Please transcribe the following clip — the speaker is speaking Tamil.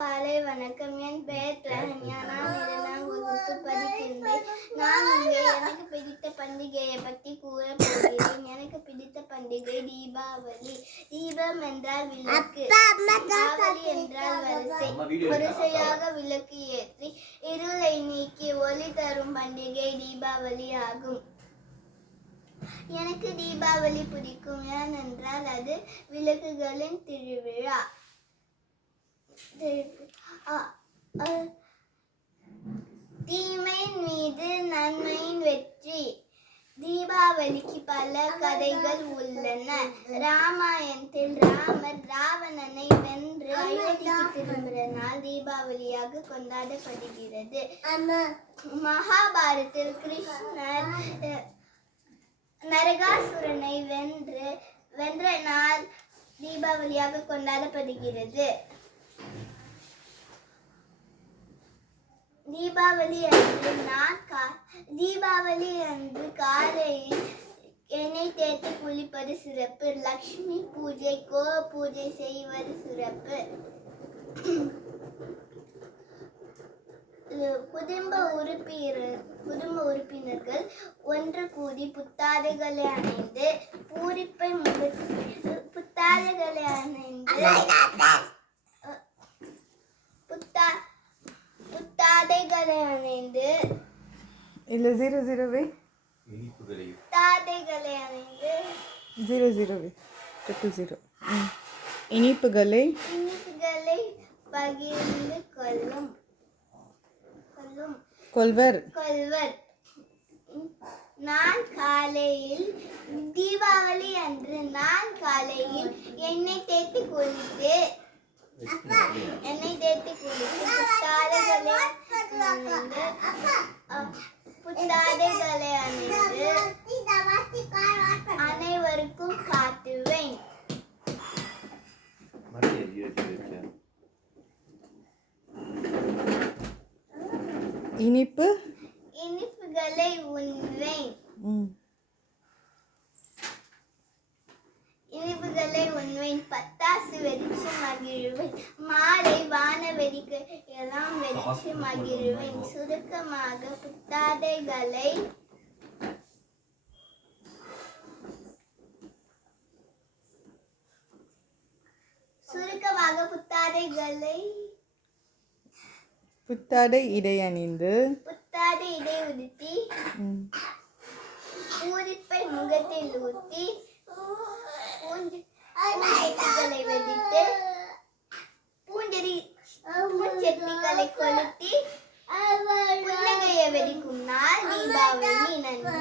காலை வணக்கம். என் பெயர் பிரகன்யா. நான் 2ஆம் வகுப்பு படிக்கின்றேன். நான் இங்கே எனக்கு பிடித்த பண்டிகையை பற்றி கூற போகிறேன். எனக்கு பிடித்த பண்டிகை தீபாவளி. தீபம் என்றால் விளக்கு, தீபாவளி என்றால் வரிசை. வரிசையாக விளக்கு ஏற்றி இருளை நீக்கி ஒளி தரும் பண்டிகை தீபாவளி ஆகும். எனக்கு தீபாவளி பிடிக்கும். ஏனென்றால் அது விளக்குகளின் திருவிழா. தீமையின் மீது நன்மையின் வெற்றி. தீபாவளிக்கு பல கதைகள் உள்ளன. ராமாயணத்தில் ராமர் ராவணனை வென்று அயோத்திக்கு திரும்புகிற நாள் தீபாவளியாக கொண்டாடப்படுகிறது. மகாபாரதத்தில் கிருஷ்ணர் நரகாசுரனை வென்ற நாள் தீபாவளியாக கொண்டாடப்படுகிறது. தீபாவளி அன்று காலையில் எண்ணெய் தேய்த்து குளிப்பது சிறப்பு. லக்ஷ்மி பூஜை, கோ பூஜை செய்வது சிறப்பு. குடும்ப உறுப்பினர்கள் ஒன்று கூடி புத்தாடைகளை அணிந்து புத்தாடைகளை அணிந்து இல்லை 00 புத்தாடைகளை அணிந்து 00 இனிப்புகளை பகிர்ந்து கொள்வர். தீபாவளி அன்று நான் காலையில் எண்ணெய் தேய்த்து குளித்து புத்தாடைகளை அணிந்து அனைவருக்கும் காட்டுவேன். இனிப்புகளை உண்வேன். பட்டாசு வெடிச்சு மகிழ்வேன். மாலை வான வெடிக்கையெல்லாம் வெடிச்சு மகிழ்வேன். சுருக்கமாக புத்தாடைகளை புத்தாடை இடை அணிந்து உடுத்தி பூரிப்பை முகத்தில் ஊற்றி பூஞ்செட்டிகளை வெடித்து பூஞ்செட்டிகளை கொளுத்தி புன்னகையை வெடிக்கும் நாள் தீபாவளி. நன்றி.